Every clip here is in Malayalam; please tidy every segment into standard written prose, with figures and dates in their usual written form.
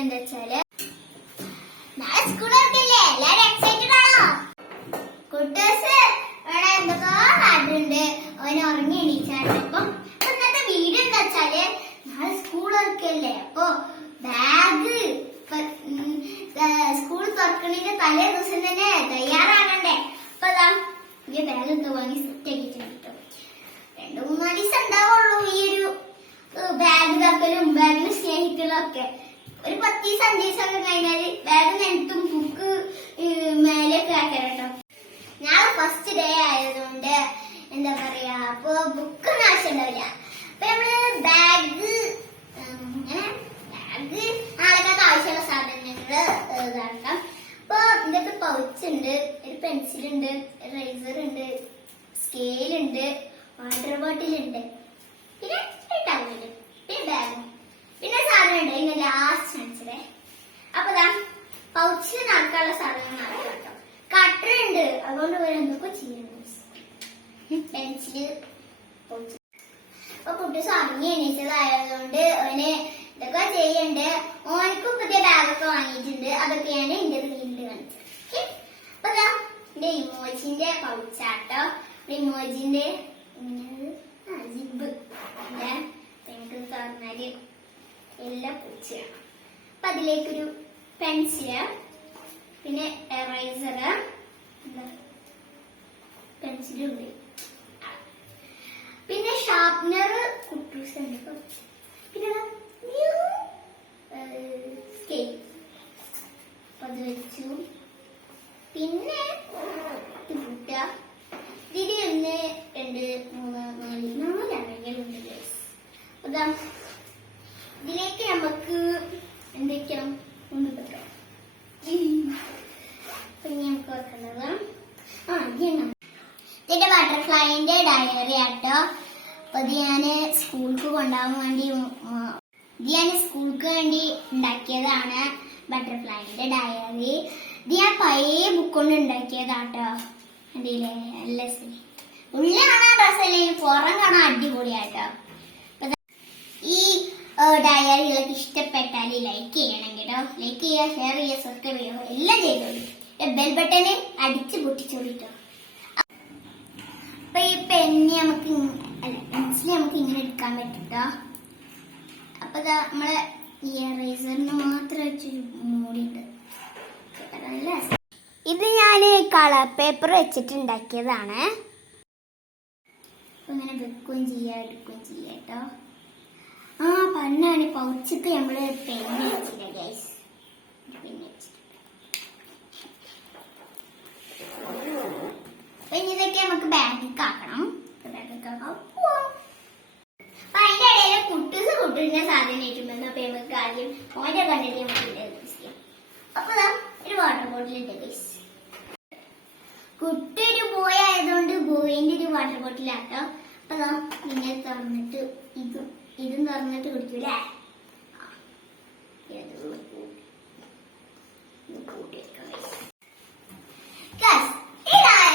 എന്താ വെച്ചാല് നാളെ സ്കൂളൊക്കെയല്ലേ, എല്ലാരും എക്സൈറ്റഡ് ആണോ? കുട്ടൂസ് ഇവിടെ എന്തൊക്കെ നാട്ടുണ്ട്, അവന് ഉറങ്ങി എണീച്ചാണ്. അപ്പം ഇന്നത്തെ വീഡിയോ എന്താ വെച്ചാല് നാളെ സ്കൂളൊക്കെയല്ലേ, അപ്പൊ ബാഗ് സ്കൂൾ തുറക്കണതിന്റെ തലേ ദിവസം തന്നെ തയ്യാറാകണ്ടേ. അപ്പൊ അതാ ഈ ബാഗ് ഒക്കെ വാങ്ങി സെറ്റ് ആക്കിയിട്ടുണ്ട് കേട്ടോ. 2-3 ദിവസം ഉണ്ടാവുള്ളൂ ഈ ഒരു ബാഗ് ഇതാക്കലും ബാഗിന് സ്നേഹിക്കലും ഒക്കെ. ഒരു 10-5 ദിവസമൊക്കെ കഴിഞ്ഞാല് ബാഗ് നെടുത്തും ബുക്ക് മേലെയൊക്കെ ആക്കാം കേട്ടോ. ഞാൻ ഫസ്റ്റ് ഡേ ആയതുകൊണ്ട് എന്താ പറയാ, അപ്പൊ ബുക്ക് നാശം ഉണ്ടാവില്ല. അപ്പൊ നമ്മള് ബാഗ് നാളേക്കൊക്കെ ആവശ്യമുള്ള സാധനങ്ങള് ഇതാക്കാം. അപ്പൊ ഇതൊക്കെ പൗച്ചുണ്ട്, ഒരു പെൻസിലുണ്ട്, റൈസർ ഉണ്ട്, സ്കെയിലുണ്ട്, വാട്ടർ ബോട്ടിലുണ്ട്, പിന്നെ ടവലുണ്ട്, പിന്നെ ബാഗും, പിന്നെ സാധനം ഉണ്ട്. ഇതിന് ലാസ്റ്റ് കാണിച്ചതേ. അപ്പൊ പൗച്ചിൽ നടക്കാനുള്ള സാധനങ്ങൾ നടക്കാം കേട്ടോ. കട്ടർ ഉണ്ട്, അതുകൊണ്ട് വേറെ എന്തൊക്കെ ചെയ്യണം. Pencil, pouch. അപ്പൊ കുട്ടി സമയം എണീച്ചതായതുകൊണ്ട് അവന് ഇതൊക്കെ ചെയ്യണ്ട്. ഓനക്ക് പുതിയ ബാഗൊക്കെ വാങ്ങിയിട്ടുണ്ട്, അതൊക്കെ ഞാൻ എന്റെ വീട്ടിൽ കാണിച്ചത്. അപ്പൊ എന്റെ ഇമോജിന്റെ പൗച്ചാട്ടോ, ഇമോജിന്റെ ജിബ് തുറന്നാല് എല്ലാം പൂച്ചയാണ്. അപ്പൊ അതിലേക്കൊരു പെൻസില്, പിന്നെ എറൈസറ്, പെൻസിലുണ്ട്, പിന്നെ ഷാർപ്നർ കുട്ടൂസ് ഉണ്ട്, പിന്നെ സ്കെയിൽ അത് വെച്ചു. പിന്നെ കൂട്ട ഇതിൽ 1 2 3 4 അറകളുണ്ട്. അതാ ഇതിലേക്ക് നമുക്ക് എന്തൊക്കെയാണ് ഒന്ന് വെക്കാം. പിന്നെ നമുക്ക് വെക്കുന്നത് ഇതിന്റെ ബട്ടർഫ്ലൈന്റെ ഡയറി ആട്ടോ. അപ്പൊ ഇത് ഞാന് സ്കൂൾക്ക് കൊണ്ടുപോകാൻ വേണ്ടി ഉണ്ടാക്കിയതാണ് ബട്ടർഫ്ലൈന്റെ ഡയറി. ഇത് ഞാൻ പഴയ ബുക്ക് കൊണ്ട് ഉണ്ടാക്കിയതാട്ടോ. അതില്ലേ നല്ല ഉള്ളിൽ കാണാൻ രസമല്ലേ, പുറം കാണാൻ അടിപൊളിയാട്ടോ. ഈ ഡയറികളൊക്കെ ഇഷ്ടപ്പെട്ടാൽ ലൈക്ക് ചെയ്യണം കേട്ടോ. ലൈക്ക് ചെയ്യുക, ഷെയർ ചെയ്യുക, സബ്സ്ക്രൈബ് ചെയ്യുക, എല്ലാം ചെയ്തോളൂ. ബെൽ ബട്ടന് അടിച്ച് പൊട്ടിച്ചോളിട്ടോ. അപ്പൊ ഈ പെന്ന് നമുക്ക് പെൻസിൽ നമുക്ക് ഇങ്ങനെ എടുക്കാൻ പറ്റൂട്ടോ. അപ്പൊ നമ്മളെ ഈ റൈസറിന് മാത്രം വെച്ചൊരു മൂടിയുണ്ട്. ഇത് ഞാന് കളർ പേപ്പർ വെച്ചിട്ടുണ്ടാക്കിയതാണ്. ഇങ്ങനെ വെക്കുകയും ചെയ്യാം, എടുക്കുകയും ചെയ്യാം കേട്ടോ. പണ്ടാണ് പൗച്ചൊക്കെ നമ്മള് പെന്ന് വെച്ചില്ല ഗൈസ്. അപ്പൊ ഇനി ഇതൊക്കെ നമുക്ക് ബാഗിലേക്ക് ആക്കണം. അപ്പൊ അതിന്റെ ഇടയില് കുട്ടൂസിന്റെ സാധനം ഏറ്റുമ്പോ അപ്പൊ നമുക്ക് ആദ്യം ഓന്റെ കണ്ടിട്ട് നമുക്ക് അപ്പൊ ഒരു വാട്ടർ ബോട്ടിലുണ്ട് ഗൈസ്. കുട്ടി ഒരു ബോയ് ആയതുകൊണ്ട് ബോയിന്റെ ഒരു വാട്ടർ ബോട്ടിലാട്ടോ. അപ്പൊ ഇങ്ങനെ തുറന്നിട്ട് ഇതും തുറന്നിട്ട് കുടിക്കൂലേ.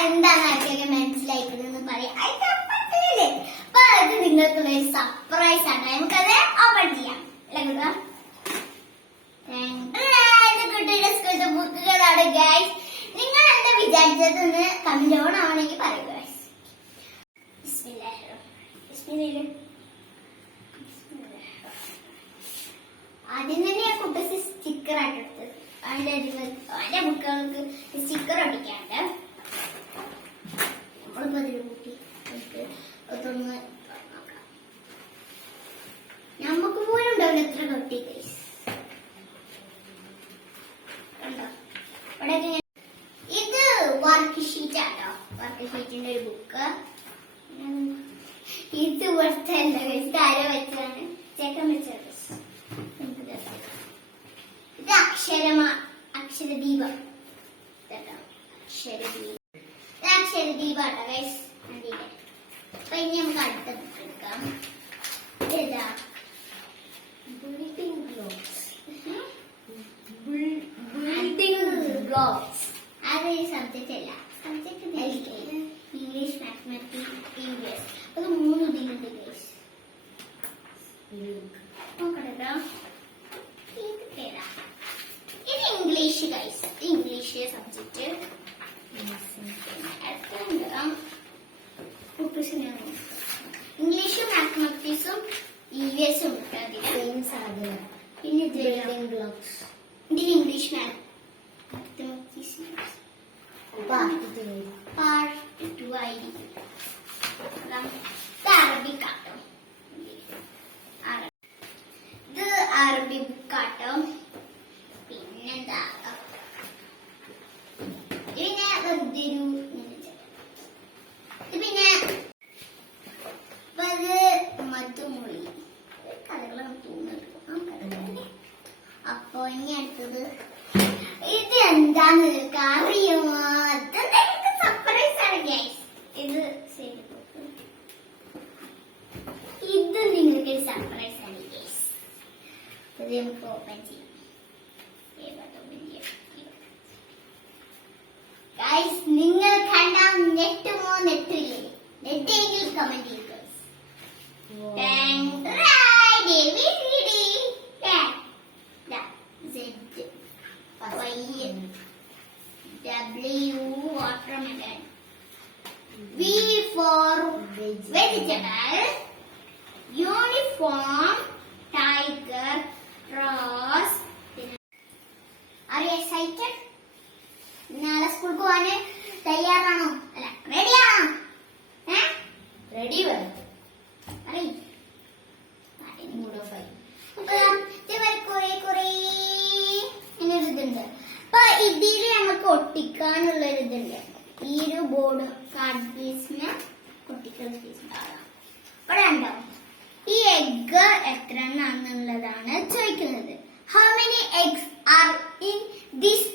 എന്താണ് ആർക്കൊക്കെ മനസ്സിലായിട്ടെന്ന് പറയാം. അപ്പൊ അത് നിങ്ങൾക്കുള്ള ഒരു സർപ്രൈസ് ആണ്. നമുക്കത് ഓപ്പൺ ചെയ്യാം. കുട്ടിയുടെ സ്കൂളിലെ ബുക്കുകളാണ് ഗൈസ്. നിങ്ങൾ എന്താ വിചാരിച്ചതെന്ന് കമന്റ് ഓൺ ആവണമെങ്കിൽ പറയുക. ആദ്യം തന്നെ ആ കുട്ടി സ്റ്റിക്കർ ആയിട്ട് എടുത്തത്. അതിന്റെ ബുക്കുകൾക്ക് സ്റ്റിക്കർ ഒട്ടിക്കാണ്ട് നമ്മളിപ്പോ അതിൽ കൂട്ടി അതൊന്ന് നോക്കാം. നമുക്ക് പോലും ഉണ്ടാവില്ല എത്ര കട്ടി ഗൈസ്. കണ്ടോ, ഇത് വർക്ക് ഷീറ്റ് ആട്ടോ. വർക്ക് ഷീറ്റിന്റെ ഒരു ബുക്ക്. ഇത് ഇവിടുത്തെ ഇത് ആരോ വെച്ചതാണ്, ചേക്കൻ വെച്ചത്. ഇത് അക്ഷരദീപം, അക്ഷരദീപാട്ടോ ഗൈസ്. അപ്പൊ ഇനി നമുക്ക് അടുത്ത ബുക്ക് എടുക്കാം. ഇതാ ബിൽഡിംഗ് ബ്ലോക്സ്. അത് സബ്ജക്റ്റ് അല്ല, സബ്ജക്ട് ഇംഗ്ലീഷ്, മാത്തമാറ്റിക്സ്, EVS. അത് 3 ഇതിലുണ്ട് ഗൈസ്. നോക്കട്ടെ, ഇത് പേരാ ഇംഗ്ലീഷ് ഗൈസ്, ഇംഗ്ലീഷ് സബ്ജക്റ്റ്. ഇംഗ്ലീഷും മാത്തമാറ്റിക്സും EVSും ഉണ്ട് അതിൽ. പിന്നെ ഇതിൽ ഇംഗ്ലീഷ് മാത്തമാറ്റിക്സ് പാർട്ട് 2 ആയിരിക്കും. അറബിക് ആട്ടോ, ഇത് അറബി ബുക്കാട്ടോ. പിന്നെന്താ പിന്നെ വെറുതെ പിന്നെ മധുമൊഴി കഥകളാണ് തോന്നുന്നത്. അപ്പൊ ഇനി അടുത്തത് ഇത് എന്താന്ന് അറിയുമോ? സർപ്രൈസ് ആണ് ഗൈസ്. ഇത് ഇത് നിങ്ങൾക്ക് സർപ്രൈസ് ആണ് ഗൈസ്. ഇത് നമുക്ക് ഓപ്പൺ ചെയ്യാം. ഗൈസ് നിങ്ങൾ കണ്ടാൽ നെറ്റുമോ? നെറ്റില്ലേ? നെറ്റെങ്കിൽ കമന്റ് ചെയ്യുക. Watermelon. V for vegetable. Uniform. Tiger. Cross. Are you excited? നാളെ സ്കൂൾക്ക് പോവാന് തയ്യാറാണോ? അല്ല റെഡിയാണോ? റെഡി വേണം. ഇതുണ്ട്. അപ്പൊ ഇതില് നമുക്ക് ഒട്ടിക്കാനുള്ള ഇതുണ്ട്. ഈ ഒരു ബോർഡ് കാർഡ് പീസിന് ഒട്ടിക്കുന്ന പീസ് ഉണ്ടാവാം. ഇവിടെ ഉണ്ടാവും. ഈ എഗ് എത്ര എണ്ണാന്നുള്ളതാണ് ചോദിക്കുന്നത്. How many eggs are in this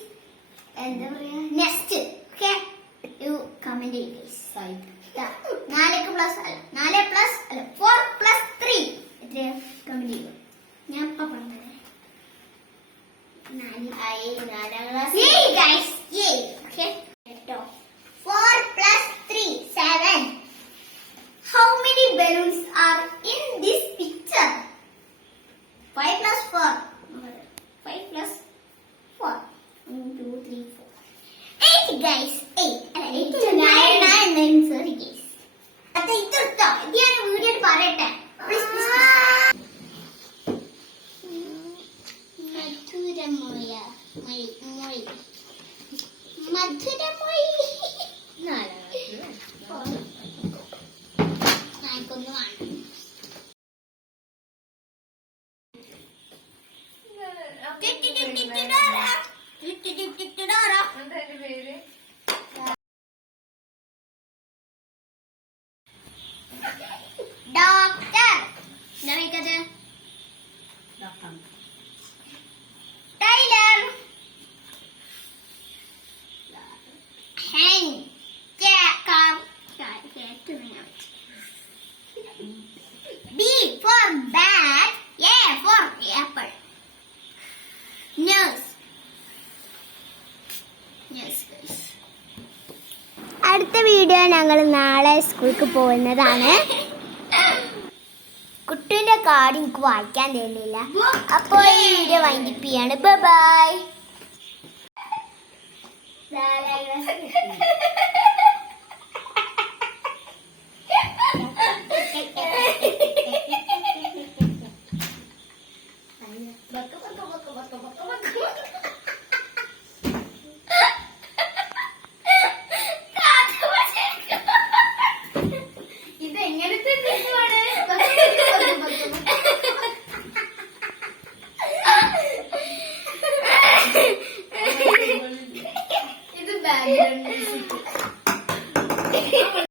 എന്താ പറയാ നെസ്റ്റ്? ഓക്കെ, യു കമന്റ് ചെയ്യുക. 4 പ്ലസ് അല്ല 4 പ്ലസ് അല്ല 4 പ്ലസ് 3 എത്ര കമന്റ് ചെയ്യുക. ഞാൻ ഇപ്പൊ പറഞ്ഞത് 4 ക്ലാസ്. ഗൈസ് ഓക്കെ കേട്ടോ. 4 plus 3 7. How many balloons are in this picture? 5 plus 4. 5 plus 4. 1 2 3 4 8 guys. 8 9 sorry guys. അത് ഇത്രട്ടോ ഇത് ഞാൻ വീഡിയോ പറയട്ടെ. മധുരമൊഴി doctor Tyler hen B for bat, A for apple. Nurse. Yes guys. അടുത്ത വീഡിയോ ഞങ്ങൾ നാളെ സ്കൂൾക്ക് പോകുന്നതാണ്. കുട്ടിന്റെ കാർഡ് എനിക്ക് വായിക്കാൻ തരുന്നില്ല. അപ്പോൾ ഈ വീഡിയോ വൈൻഡപ്പ് ചെയ്യാണ്. ബൈ. ഇതെങ്ങനത്തെ